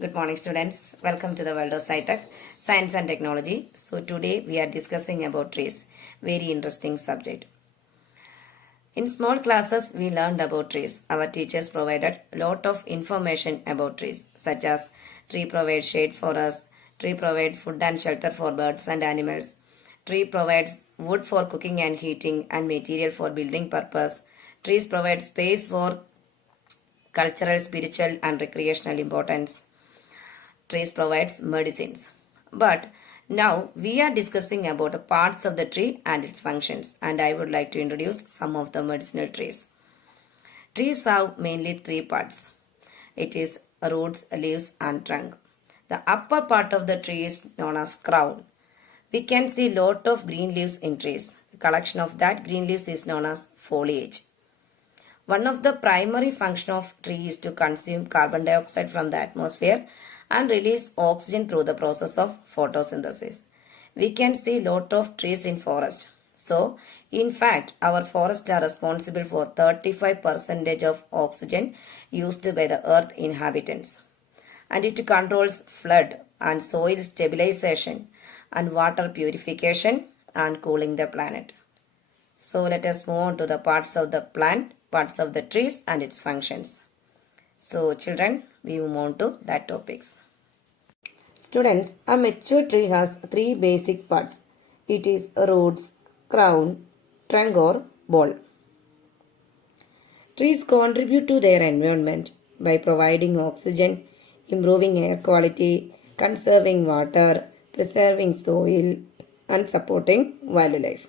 Good morning students. Welcome to the world of SciTech, Science and Technology. So today we are discussing about trees. Very interesting subject. In small classes we learned about trees. Our teachers provided a lot of information about trees such as tree provides shade for us, tree provides food and shelter for birds and animals, tree provides wood for cooking and heating and material for building purpose, trees provide space for cultural, spiritual and recreational importance. Trees provides medicines. But now we are discussing about the parts of the tree and its functions, and I would like to introduce some of the medicinal trees. Trees have mainly three parts. It is roots, leaves and trunk. The upper part of the tree is known as crown. We can see lot of green leaves in trees. The collection of that green leaves is known as foliage. One of the primary function of tree is to consume carbon dioxide from the atmosphere and release oxygen through the process of photosynthesis. We can see lot of trees in forest. So, in fact, our forests are responsible for 35% of oxygen used by the earth inhabitants. And it controls flood and soil stabilization and water purification and cooling the planet. So, let us move on to the parts of the plant, parts of the trees and its functions. So, children, we move on to that topics. Students, a mature tree has three basic parts. It is roots, crown, trunk or bole. Trees contribute to their environment by providing oxygen, improving air quality, conserving water, preserving soil and supporting wildlife.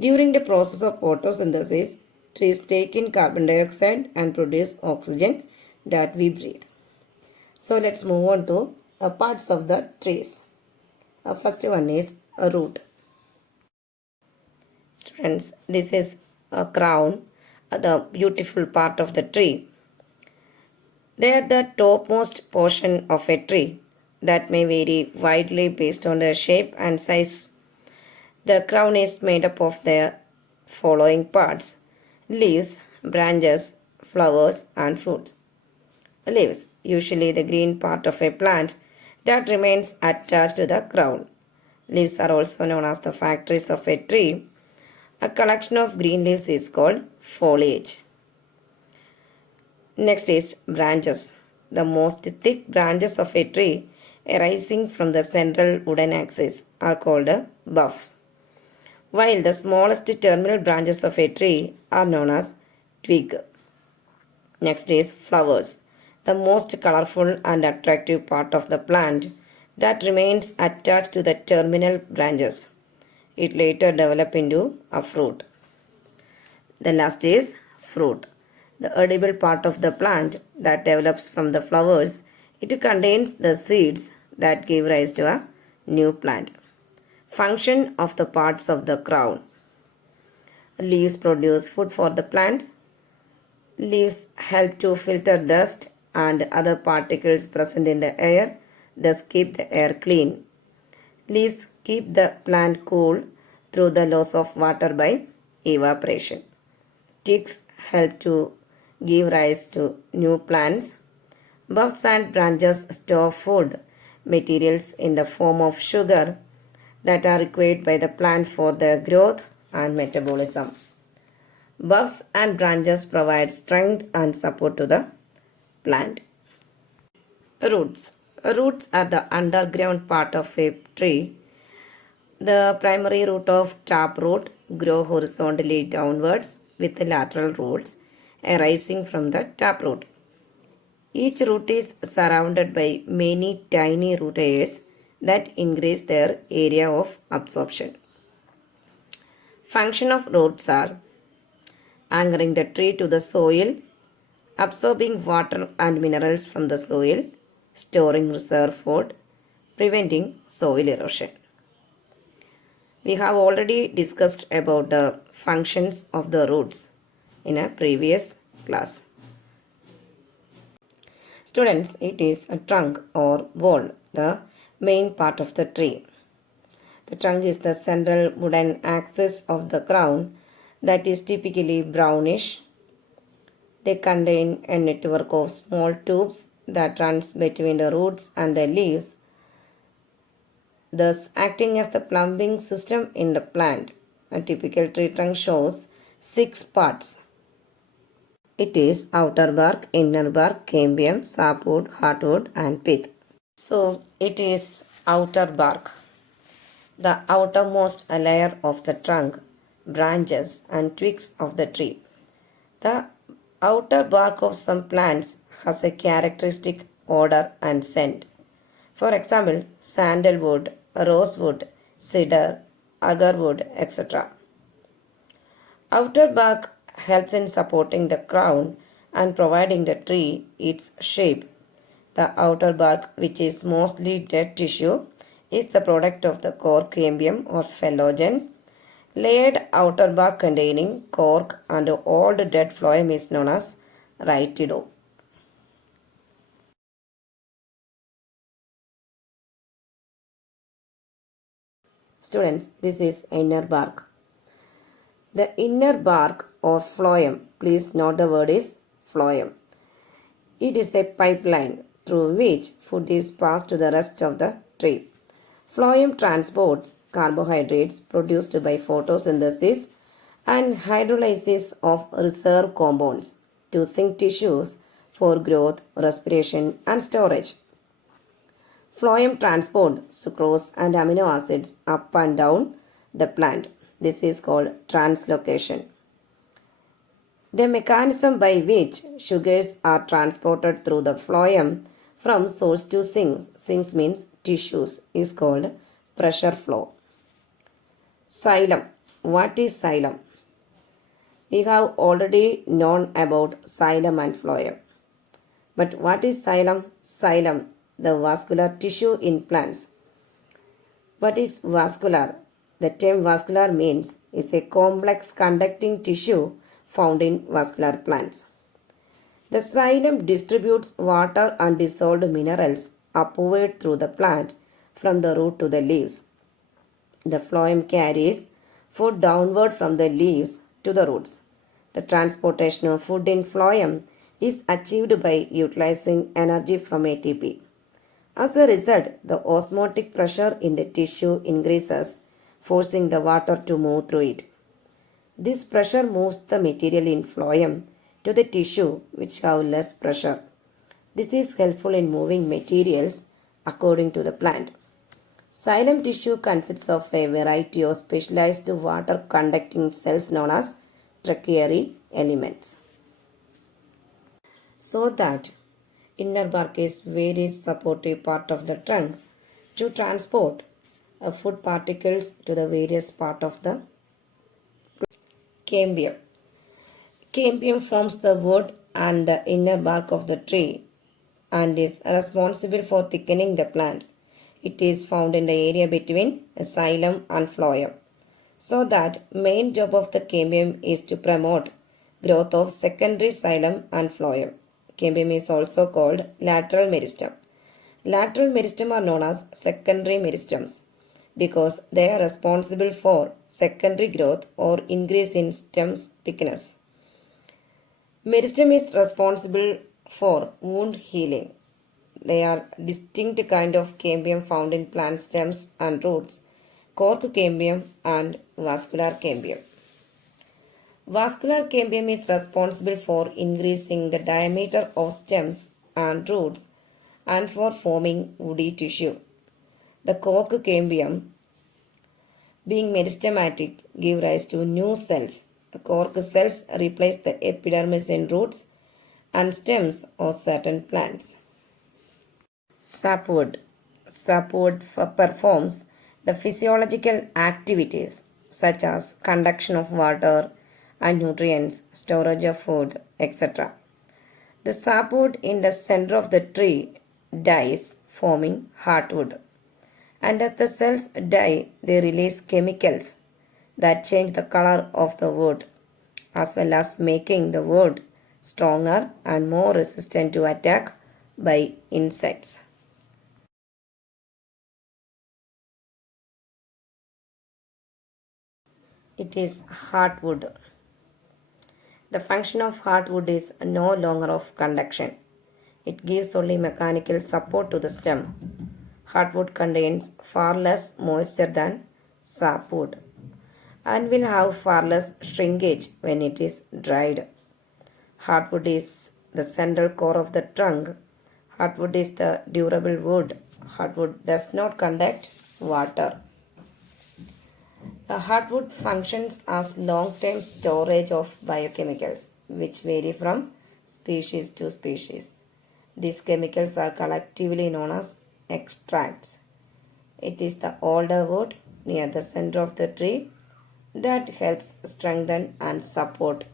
During the process of photosynthesis, trees take in carbon dioxide and produce oxygen that we breathe. So let's move on to parts of the trees. First one is a root. Students, this is a crown, the beautiful part of the tree. They are the topmost portion of a tree that may vary widely based on the shape and size. The crown is made up of the following parts: leaves, branches, flowers and fruits. Leaves, usually the green part of a plant that remains attached to the crown. Leaves are also known as the factories of a tree. A collection of green leaves is called foliage. Next is branches. The most thick branches of a tree arising from the central wooden axis are called buffs, while the smallest terminal branches of a tree are known as twig. Next is flowers, the most colorful and attractive part of the plant that remains attached to the terminal branches. It later develops into a fruit. The last is fruit, the edible part of the plant that develops from the flowers. It contains the seeds that give rise to a new plant. Function of the parts of the crown. Leaves produce food for the plant. Leaves help to filter dust and other particles present in the air, thus keep the air clean. Leaves keep the plant cool through the loss of water by evaporation. Twigs help to give rise to new plants. Buffs and branches store food materials in the form of sugar that are required by the plant for their growth and metabolism. Buffs and branches provide strength and support to the plant. Roots. Roots are the underground part of a tree. The primary root of taproot grow horizontally downwards with lateral roots arising from the taproot. Each root is surrounded by many tiny root hairs that increase their area of absorption. Function of roots are anchoring the tree to the soil, absorbing water and minerals from the soil, storing reserve food, preventing soil erosion. We have already discussed about the functions of the roots in a previous class. Students, it is a trunk or bole, the main part of the tree. The trunk is the central wooden axis of the crown that is typically brownish. They contain a network of small tubes that runs between the roots and the leaves, thus acting as the plumbing system in the plant. A typical tree trunk shows six parts. It is outer bark, inner bark, cambium, sapwood, hardwood, and pith. So it is outer bark, the outermost layer of the trunk, branches, and twigs of the tree. The outer bark of some plants has a characteristic odor and scent. For example, sandalwood, rosewood, cedar, agarwood, etc. Outer bark helps in supporting the crown and providing the tree its shape. The outer bark, which is mostly dead tissue, is the product of the core cambium or phylogen. Layered outer bark containing cork and old dead phloem is known as rhytido. Students, this is inner bark. The inner bark or phloem, please note the word is phloem. It is a pipeline through which food is passed to the rest of the tree. Phloem transports carbohydrates produced by photosynthesis and hydrolysis of reserve compounds to zinc tissues for growth, respiration, and storage. Phloem transport sucrose and amino acids up and down the plant. This is called translocation. The mechanism by which sugars are transported through the phloem from source to sinks means tissues, is called pressure flow. Xylem. What is xylem? We have already known about xylem and phloem. But what is xylem? Xylem, the vascular tissue in plants. What is vascular? The term vascular means is a complex conducting tissue found in vascular plants. The xylem distributes water and dissolved minerals upward through the plant from the root to the leaves. The phloem carries food downward from the leaves to the roots. The transportation of food in phloem is achieved by utilizing energy from ATP. As a result, the osmotic pressure in the tissue increases, forcing the water to move through it. This pressure moves the material in phloem to the tissue which have less pressure. This is helpful in moving materials according to the plant. Xylem tissue consists of a variety of specialized water conducting cells known as tracheary elements. So that inner bark is very supportive part of the trunk to transport food particles to the various part of the cambium. Cambium forms the wood and the inner bark of the tree and is responsible for thickening the plant. It is found in the area between xylem and phloem. So that main job of the cambium is to promote growth of secondary xylem and phloem. Cambium is also called lateral meristem. Lateral meristem are known as secondary meristems because they are responsible for secondary growth or increase in stem thickness. Meristem is responsible for wound healing. They are distinct kind of cambium found in plant stems and roots, cork cambium and vascular cambium. Vascular cambium is responsible for increasing the diameter of stems and roots and for forming woody tissue. The cork cambium, being meristematic, give rise to new cells. The cork cells replace the epidermis in roots and stems of certain plants. Sapwood. Sapwood performs the physiological activities such as conduction of water and nutrients, storage of food, etc. The sapwood in the center of the tree dies, forming hardwood. And as the cells die, they release chemicals that change the color of the wood, as well as making the wood stronger and more resistant to attack by insects. It is hardwood. The function of hardwood is no longer of conduction. It gives only mechanical support to the stem. Hardwood contains far less moisture than sapwood and will have far less shrinkage when it is dried. Hardwood is the central core of the trunk. Hardwood is the durable wood. Hardwood does not conduct water. A hardwood functions as long-term storage of biochemicals, which vary from species to species. These chemicals are collectively known as extracts. It is the older wood near the center of the tree that helps strengthen and support.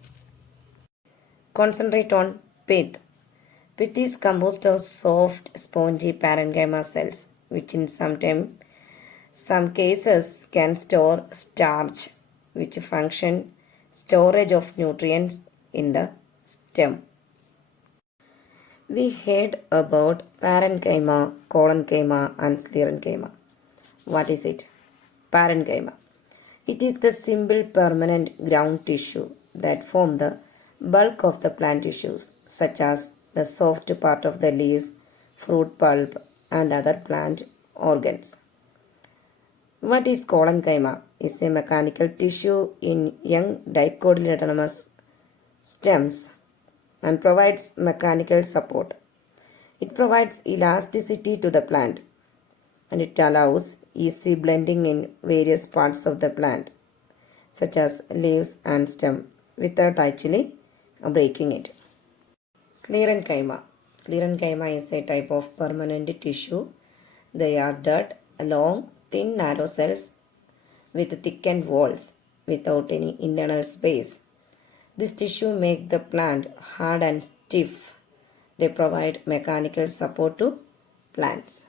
Concentrate on pith. Pith is composed of soft, spongy parenchyma cells, which in some cases can store starch, which function storage of nutrients in the stem. We heard about parenchyma, collenchyma, and sclerenchyma. What is it? Parenchyma. It is the simple permanent ground tissue that form the bulk of the plant tissues, such as the soft part of the leaves, fruit pulp, and other plant organs. What is collenchyma? Is a mechanical tissue in young dicotyledonous stems and provides mechanical support. It provides elasticity to the plant and it allows easy blending in various parts of the plant, such as leaves and stem, without actually breaking it. Sclerenchyma. Sclerenchyma is a type of permanent tissue. They are dirt, long, thin, narrow cells with thickened walls without any internal space. This tissue makes the plant hard and stiff. They provide mechanical support to plants.